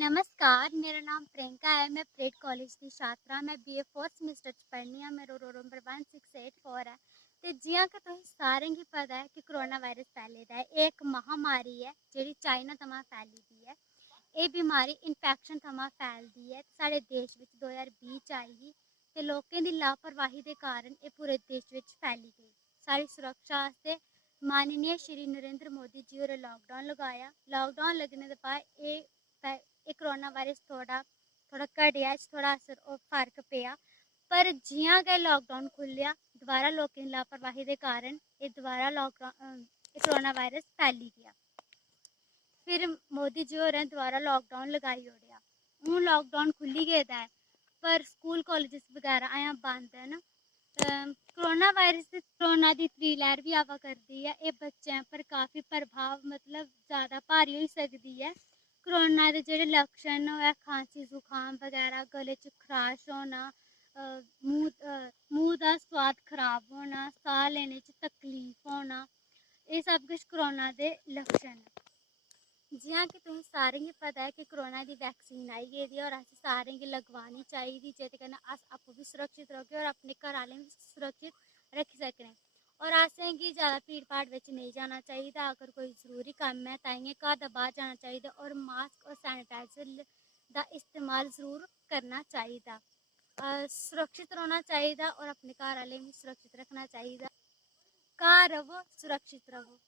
नमस्कार, मेरा नाम प्रियंका है। मैं परेड कॉलेज की छात्रा। मैं बीए फोर्थ सेमेस्टर च पढ़नी आं। मेरा रोल नंबर 1684 है। ते जि'यां कि तुसें सारें गी पता है कि कोरोना वायरस फैले दा है। एह् इक महामारी है जेह्ड़ी चाइना थमां फैली दी है। एह् बीमारी इन्फेक्शन थमां फैलदी है। साढ़े देश बिच 2020 च आई ही ते लोकें दी लापरवाही दे कारण एह् पूरे देश बिच फैली गेई। साढ़ी सुरक्षा आस्तै माननीय श्री नरेंद्र मोदी जी होरें लॉकडाउन लगाया। लॉकडाउन लग्गने दे बाद एह् कोरोना वायरस थोह्ड़ा घटेआ, थोह्ड़ा असर फर्क पेआ। पर जि'यां गै लॉकडाउन खु'ल्लेआ, दोबारा लोकें दी लापरवाही दे कारण एह् कोरोना वायरस फैली गेआ। फिर मोदी जी होरें दोबारा लॉकडाउन लगाई ओड़ेआ। हून लॉकडाउन खु'ल्ली गेदा ऐ, पर स्कूल कॉलेज बगैरा अजें बंद न। कोरोना दी त्री लैह्र बी आवा करदी ऐ। एह् बच्चें पर काफी प्रभाव ज़्यादा भारी होई सकदी ऐ। कोरोना दे जेह्ड़े लक्षण न खांसी जुकाम बगैरा, गले च खराश होना, मूंह् दा सोआद खराब होना, साह् लैने च तकलीफ होना, एह् सब किश कोरोना दे लक्षण न। जि'यां कि तुसें सारें गी पता है कि कोरोना दी वैक्सीन आई गेदी ऐ और असें सारें गी लगवानी चाहिदी, जेह्दे कन्नै अस आपूं बी सुरक्षित रौह्गे और अपने घर आह्लें गी बी सुरक्षित रक्खी सकने। और असें गी जादा भीड़ भाड़ बिच नेईं जाना चाहिदा। अगर कोई जरूरी कम्म है ताइयें घर दा बाह्र जाना चाहिदा और मास्क और सैनिटाइजर दा इस्तेमाल जरूर करना चाहिदा। सुरक्षित रौह्ना चाहिदा और अपने घर आह्लें गी सुरक्षित रक्खना चाहिदा। घर र'वो, सुरक्षित र'वो।